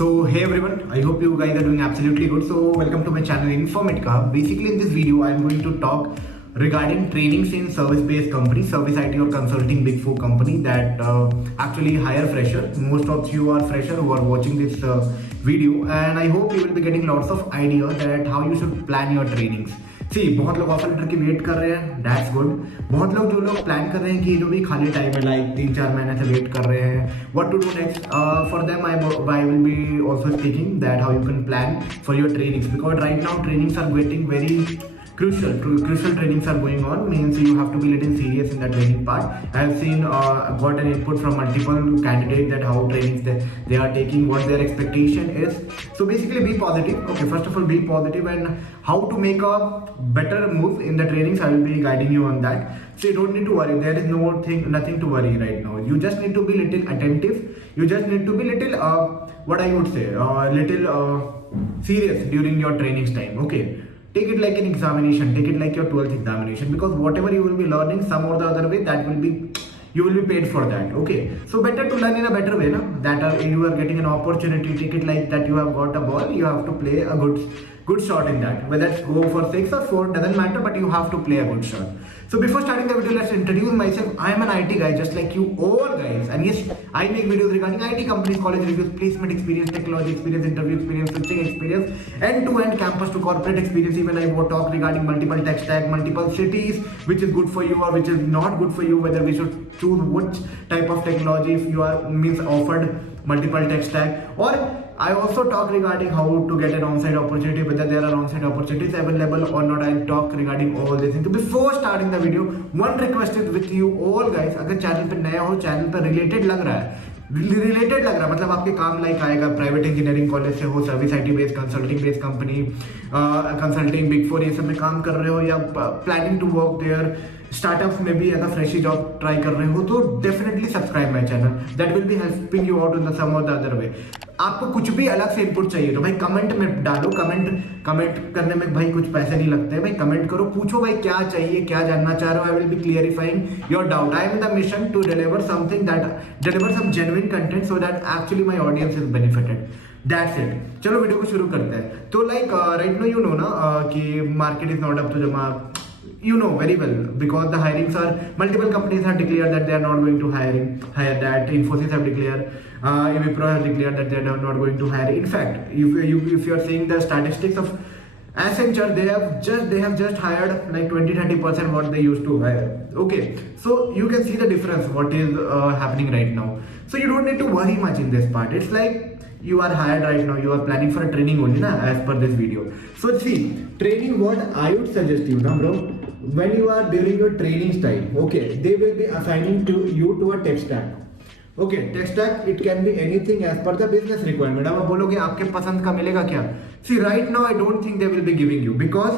So hey everyone, I hope you guys are doing absolutely good. So welcome to my channel Informatica. Basically in this video I am going to talk regarding trainings in service-based company, service IT or consulting big four company that actually hire fresher. Most of you are fresher who are watching this video, and I hope you will be getting lots of idea that how you should plan your trainings. सी बहुत लोग offer letter की wait कर रहे हैं, that's good. बहुत लोग जो लोग प्लान कर रहे हैं कि जो भी खाली टाइम है लाइक 3-4 महीने से वेट कर रहे हैं what to do next, for them I will be also speaking that how you can plan for your trainings, because right now trainings are getting very crucial trainings are going on, means you have to be little serious in the training part. I have seen got an input from multiple candidates that how trainings they are taking, what their expectation is. So basically be positive. Okay, first of all be positive, and how to make a better move in the trainings I will be guiding you on that. So you don't need to worry, there is nothing to worry right now. You just need to be little attentive, you just need to be little what I would say serious during your trainings time. Okay, take it like an examination, take it like your 12th examination, because whatever you will be learning some or the other way, that will be, you will be paid for that. Okay, so better to learn in a better way, no? You are getting an opportunity, take it like that you have got a ball, you have to play a good shot in that, whether it's go for 6 or 4 doesn't matter, but you have to play a good shot. So before starting the video, let's introduce myself. I am an IT guy just like you all guys, and yes, I make videos regarding IT companies, college reviews, placement experience, technology experience, interview experience, switching experience, end-to-end campus to corporate experience. Even I will talk regarding multiple tech stack, multiple cities, which is good for you or which is not good for you, whether we should choose which type of technology if you are offered multiple tech stack. Or I also talk regarding how to get an on-site opportunity, whether there are on-site opportunities available or not. I'll talk regarding all these things. So before starting the video, one request is with you all guys, अगर channel पे नया हो, channel पे related लग रहा है, मतलब आपके काम लाइक आएगा, प्राइवेट इंजीनियरिंग कॉलेज से हो, service IT based, consulting based company, consulting big four, ये सब में काम कर रहे हो, या planning to work there, startups में भी as a freshie job try कर रहे हो, तो definitely subscribe my channel, that will be helping you out in the some और द अदर वे. आपको कुछ भी अलग से इनपुट चाहिए तो भाई कमेंट में डालो. कमेंट करने में भाई कुछ पैसे नहीं लगते हैं भाई. कमेंट करो, पूछो भाई क्या चाहिए, क्या जानना चाह रहे हो. I will be clarifying your doubt. I am in the mission to deliver something that deliver some genuine content so that actually my audience is benefited. That's it. चलो वीडियो को शुरू करते हैं. तो like right no you know ना कि market is not up to the mark. You know very well, because the hirings are, multiple companies have declared that they are not going to hire that. Infosys have declared, Wipro has declared that they are not going to hire. In fact, if you are seeing the statistics of Accenture, they have just hired like 20-30% what they used to hire. Okay, so you can see the difference what is happening right now. So you don't need to worry much in this part. It's like you are hired right now, you are planning for a training only na, as per this video. So see, training, what I would suggest you now bro, when you are during your training time, okay, they will be assigning to you to a tech stack. Okay, tech stack, it can be anything as per the business requirement. अब आप बोलोगे आपके पसंद का मिलेगा क्या? See, right now I don't think they will be giving you, because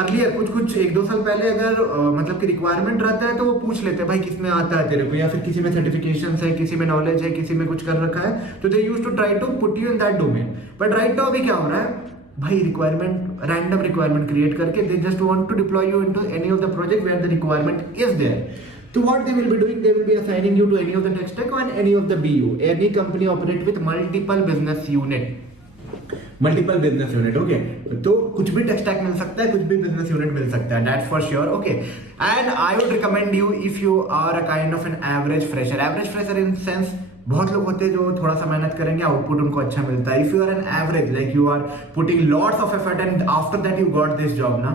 earlier कुछ 1-2 साल पहले अगर मतलब कि रिक्वायरमेंट रहता है तो वो पूछ लेते हैं भाई किसमें आता है तेरे को, या फिर किसी में सर्टिफिकेशन है, किसी में नॉलेज है, किसी में कुछ कर रखा है, तो they used to try to put you in that domain. But right now अभी क्या हो रहा है भाई, रैंडम रिक्वायरमेंट क्रिएट करके they just want to deploy you into any of the project where the requirement is there. So what they will be doing, they will be assigning you to any of the tech stack or any of the BU. Any company operate with multiple business unit. Okay, तो कुछ भी tech stack मिल सकता है, कुछ भी business unit मिल सकता है, that's for sure. Okay, and I would recommend you if you are a kind of an average fresher in sense, बहुत लोग होते हैं जो थोड़ा सा मेहनत करेंगे, आउटपुट उनको अच्छा मिलता है. If you are an average, like you are putting lots of effort and after that you got this job ना,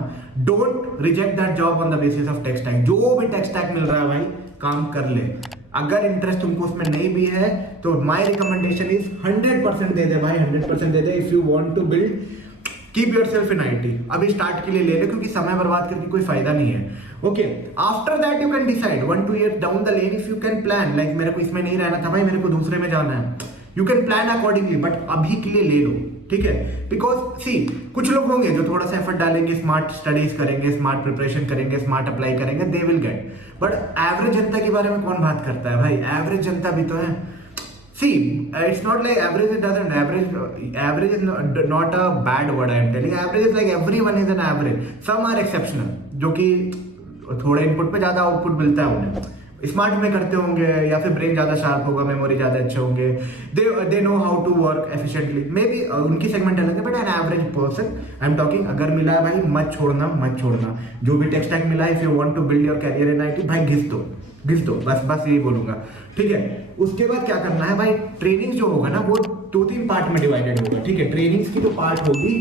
don't reject that job on the basis of tech stack. जो भी टेक स्टैक मिल रहा है भाई काम कर ले. अगर इंटरेस्ट तुमको उसमें नहीं भी है तो माय रिकमेंडेशन इज 100% दे दे भाई, 100% दे दे. If you want to build, keep yourself in IT. अभी स्टार्ट के लिए ले ले, क्योंकि समय बर्बाद करके कोई फायदा नहीं है. Okay, after that you can decide 1-2 years down the lane, if you can plan like मेरे को इसमें नहीं रहना था भाई, मेरे को दूसरे में जाना है, you can plan accordingly. But अभी के लिए ले लो, ठीक है. बिकॉज सी, कुछ लोग होंगे जो थोड़ा सा एफर्ट डालेंगे, स्मार्ट स्टडीज करेंगे, स्मार्ट प्रिपरेशन करेंगे, स्मार्ट अप्लाई करेंगे, they will get. But average जनता के बारे में कौन बात करता है भाई? एवरेज जनता भी तो है. See, it's not like average, it doesn't, average is not a bad word. I am telling, average is like everyone is an average. Some are exceptional, जो कि थोड़े इनपुट पे ज्यादा आउटपुट मिलता है उन्हें. स्मार्ट में करते होंगे या फिर ब्रेन ज़्यादा शार्प होगा, मेमोरी ज़्यादा अच्छे होंगे, they know how to work efficiently, maybe उनकी सेगमेंट अलग है, but an average person I am talking, अगर मिला है भाई मत छोड़ना, मत छोड़ना। जो भी टेक स्टैक मिला है, if you want to build your career in IT, भाई घिस दो, बस यही बोलूंगा, ठीक है। उसके बाद क्या करना है भाई, ट्रेनिंग जो होगा ना वो 2-3 पार्ट में डिवाइडेड होगा, ठीक है। ट्रेनिंग्स की जो पार्ट होगी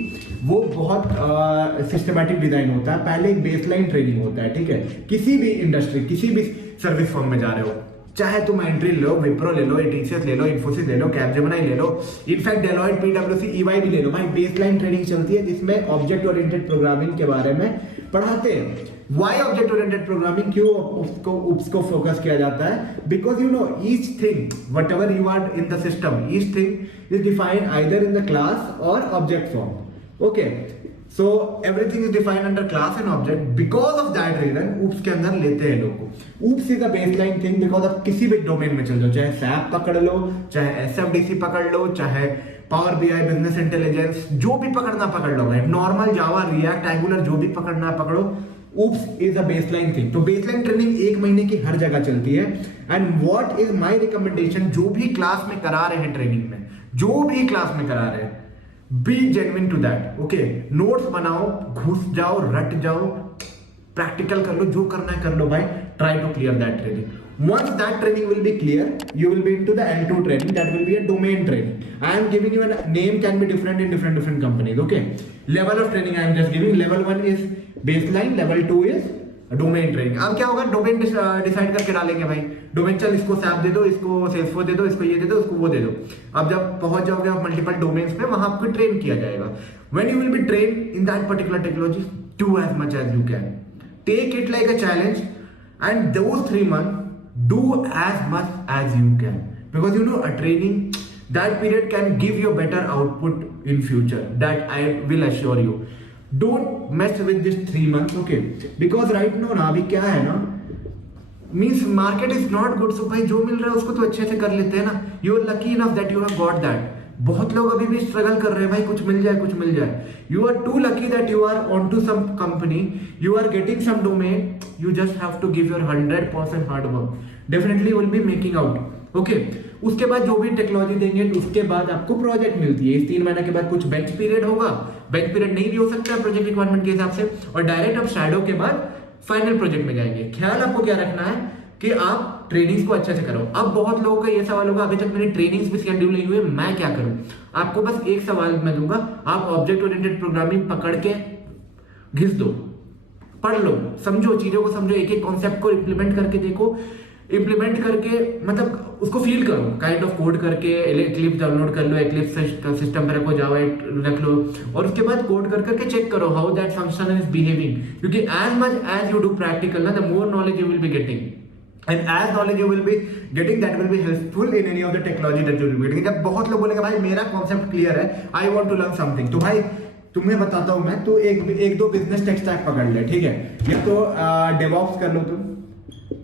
वो बहुत सिस्टमैटिक डिजाइन होता है। पहले एक बेसलाइन ट्रेनिंग होता है, ठीक है। किसी भी इंडस्ट्री, किसी भी सर्विस फर्म में जा रहे हो, चाहे तुम एंट्री ले लो, विप्रो ले लो, टीसीएस ले लो, इन्फोसिस ले लो, कैपजेमिनी ले लो, इनफैक्ट डेलॉयट, पीडब्ल्यूसी, ईवाई भी ले लो भाई, बेसलाइन ट्रेनिंग चलती है जिसमें ऑब्जेक्ट ओरिएंटेड प्रोग्रामिंग के बारे में पढ़ाते हैं। वाई ऑब्जेक्ट ओरिएंटेड प्रोग्रामिंग, क्यों उसको फोकस किया जाता है? Because you know each thing whatever you are in the system, each thing is defined either in the class और object form, okay. So everything is defined under class and object, because of that reason oops के अंदर लेते हैं लोग। Oops is the baseline thing, because आप किसी भी domain में चल जाओ, चाहे सैप पकड़ लो, चाहे एसएफडीसी पकड़ लो, चाहे पावर बीआई, बिजनेस इंटेलिजेंस, जो भी पकड़ना पकड़ लो भाई, नॉर्मल जावा, रिएक्ट, एंगुलर, जो भी पकड़ना पकड़ो, oops is a baseline thing. तो बेसलाइन ट्रेनिंग 1 महीने की हर जगह चलती है। And what is my recommendation, जो भी क्लास में करा रहे हैं ट्रेनिंग में, जो भी क्लास में करा रहे हैं, be genuine to that, okay. Notes बनाओ, घुस जाओ, रट जाओ, प्रैक्टिकल कर लो, जो करना है कर लो भाई, try to clear that training. Once that training will be clear, you will be into the L2 training, that will be a domain training. I am giving you a name, can be different in different companies, okay. Level of training I am just giving, level 1 is baseline, level 2 is domain training. अब क्या होगा, domain decide करके डालेंगे भाई, domain चल इसको SAP दे दो, इसको सेल्सफोर्स दे दो, इसको ये दे दो, इसको वो दे दो। अब जब पहुंच जाओगे आप मल्टीपल डोमेन्स पे, वहां आपको ट्रेन किया जाएगा। When you will be train in that particular technology, do as much as you can, take it like a challenge, and those 3 months do as much as you can, because you know a training, that period can give you better output in future, that I will assure you. Don't mess with this 3 months, okay, because right now ना अभी क्या है ना, means market is not good, so भाई जो मिल रहा है उसको तो अच्छे से कर लेते हैं ना। You are lucky enough that you have got that. बहुत लोग अभी भी स्ट्रगल कर रहे हैं भाई, कुछ मिल जाए, कुछ मिल जाए। You are too lucky that you are on to some company, you are getting some domain, you just have to give your 100% hard work, definitely will be making out, okay. उसके बाद जो भी टेक्नोलॉजी देंगे, उसके बाद आपको project मिलती है। इस 3 महीने के बाद कुछ बेंच पीरियड होगा, बेंच पीरियड नहीं भी हो सकता है प्रोजेक्ट रिक्वायरमेंट के हिसाब से, और डायरेक्ट आप शैडो के बाद फाइनल प्रोजेक्ट में जाएंगे। ख्याल आपको क्या रखना है कि आप ट्रेनिंग्स को अच्छे से करो। अब बहुत लोगों का ये सवाल होगा, अभी तक मेरी ट्रेनिंग्स भी शेड्यूल नहीं हुए, मैं क्या करूं? आपको बस एक सवाल मैं दूंगा, आप ऑब्जेक्ट ओरिएंटेड प्रोग्रामिंग पकड़ के घिस दो, पढ़ लो, समझो, चीजों को समझो, एक एक कॉन्सेप्ट को इंप्लीमेंट करके देखो, इंप्लीमेंट करके मतलब उसको फील करो, काइंड ऑफ कोड करके, एक्लिप्स डाउनलोड कर लो, एक्लिप्स सिस्टम पे रखो, जावा रख लो, और उसके बाद कोड कर करके चेक करो how that function is behaving, क्योंकि as much as you do practical ना, the more knowledge you will be getting, and as knowledge you will be getting, that will be helpful in any of the technology that you will be getting. जब बहुत लोग बोलेंगे भाई मेरा concept clear है, I want to learn something, तो भाई तुम्हें बताता हूँ मैं, तो एक दो बिजनेस टेक स्टैक पकड़ ले, ठीक है। या तो डेवऑप्स कर लो तुम,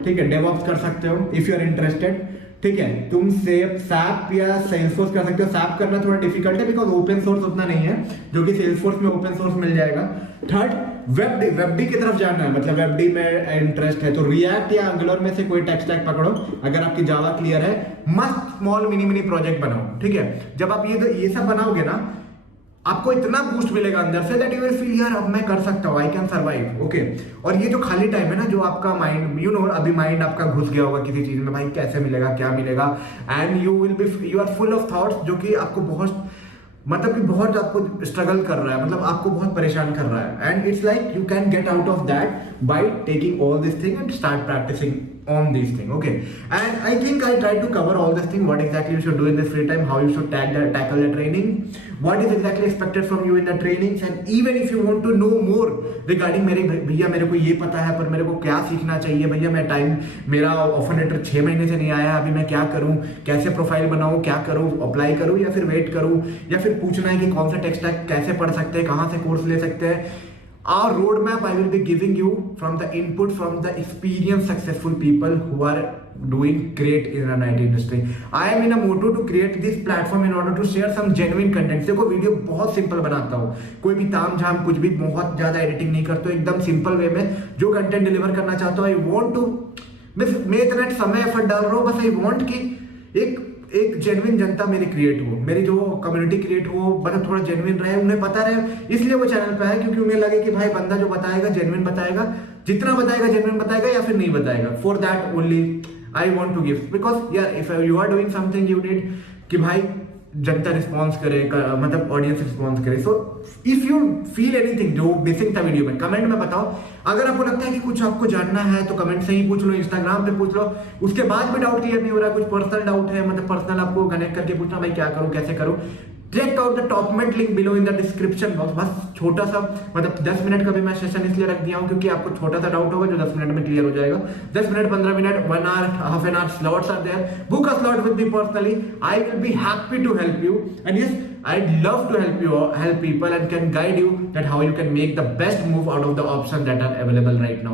ठीक है, डेवऑप्स कर सकते हो इफ यू आर इंटरेस्टेड, ठीक है। तुम सैप या सेल्सफोर्स कर सकते हो। सैप करना थोड़ा डिफिकल्ट है बिकॉज ओपन सोर्स उतना नहीं है, जो कि सेल्सफोर्स में ओपन सोर्स मिल जाएगा। थर्ड, वेबडी की तरफ जाना है, मतलब वेबडी में इंटरेस्ट है तो रिएक्ट या एंगुलर में से कोई टेक स्टैक पकड़ो। अगर आपकी जावा क्लियर है, मस्त स्मॉल मिनी प्रोजेक्ट बनाओ, ठीक है। जब आप ये सब बनाओगे ना, आपको इतना बूस्ट मिलेगा अंदर say that you will feel यार अब मैं कर सकता हूँ, आई कैन सर्वाइव, ओके। और ये जो खाली टाइम है ना, जो आपका माइंड, यू नो, अभी माइंड आपका घुस गया होगा किसी चीज में, भाई कैसे मिलेगा, क्या मिलेगा, and you are full of thoughts, जो कि आपको बहुत मतलब कि बहुत आपको स्ट्रगल कर रहा है, मतलब आपको बहुत परेशान कर रहा है, and it's like you can get out of that by taking all this thing and start practicing on this thing, okay. And I think I tried to cover all this thing, what exactly you should do in this free time, how you should tackle the training, what is exactly expected from you in the trainings, and even if you want to know more regarding मेरे भैया मेरे को ये पता है पर मेरे को क्या सीखना चाहिए, भैया मैं मेरा ऑफर लेटर 6 महीने से नहीं आया, अभी मैं क्या करूं, कैसे प्रोफाइल बनाऊं, क्या करूं, अप्लाई करूं या फिर वेट करूं, या फिर पूछना है कि कौन सा टेक स्टैक कैसे पढ़ सकते हैं, कहां से कोर्स ले सकते हैं, our roadmap I will be giving you from the input from the experienced successful people who are doing great in an IT industry. I am in a motto to create this platform in order to share some genuine content. देखो video बहुत simple बनाता हूँ, कोई भी ताम झाम कुछ भी बहुत ज्यादा एडिटिंग नहीं करता हूँ, एकदम सिंपल वे में जो कंटेंट डिलीवर करना चाहता हूँ। I want to मैं इतना समय एफर्ट डाल रहा हूँ, बस आई वांट कि एक जेन्युइन जनता मेरी क्रिएट हो, मेरी जो कम्युनिटी क्रिएट हो, मतलब थोड़ा जेन्युइन रहे, उन्हें पता रहे, इसलिए वो चैनल पे आया, क्योंकि उन्हें लगे कि भाई बंदा जो बताएगा जेन्युइन बताएगा, जितना बताएगा जेन्युइन बताएगा या फिर नहीं बताएगा। For that only I want to give, because यार if you are doing something you need कि भाई जनता रिस्पॉन्स करे, मतलब ऑडियंस रिस्पॉन्स करे। So if you feel anything जो मिसिंग था वीडियो में, कमेंट में बताओ। अगर आपको लगता है कि कुछ आपको जानना है तो कमेंट से ही पूछ लो, इंस्टाग्राम पे पूछ लो, उसके बाद भी डाउट क्लियर नहीं हो रहा, कुछ पर्सनल डाउट है, मतलब पर्सनल आपको कनेक्ट करके पूछना भाई क्या करूं कैसे करूं, check out the document link below in the description box. बस छोटा सा, मतलब 10 मिनट का भी मैं सेशन इसलिए रख दिया हूं क्योंकि आपको छोटा सा डाउट होगा जो 10 मिनट में क्लियर हो जाएगा। 10 minute, 15 minute, 1 hour, half an hour slots are there. Book a slot with me personally, I will be happy to help you, and yes I'd love to help people and can guide you that how you can make the best move out of the options that are available right now.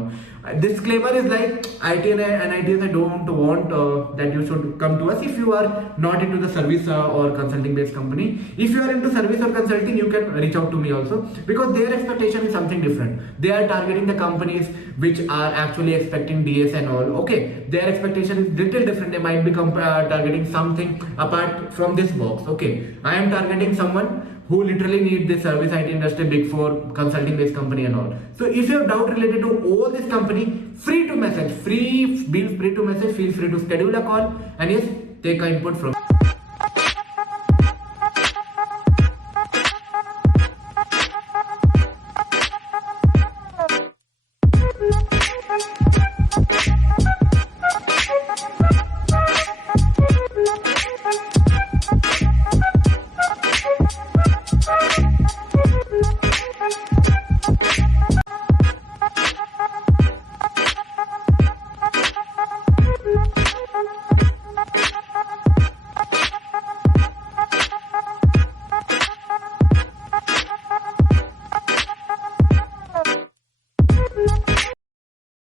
Disclaimer is like IT and ITs, I don't want that you should come to us if you are not into the service or consulting based company. If you are into service or consulting, you can reach out to me also, because their expectation is something different. They are targeting the companies which are actually expecting DS and all. Okay, their expectation is little different. They might be targeting something apart from this box. Okay, I am targeting someone who literally need this service IT industry, big four, consulting based company and all. So if you have doubt related to all this company, free to message, feel free to schedule a call, and yes, take a input from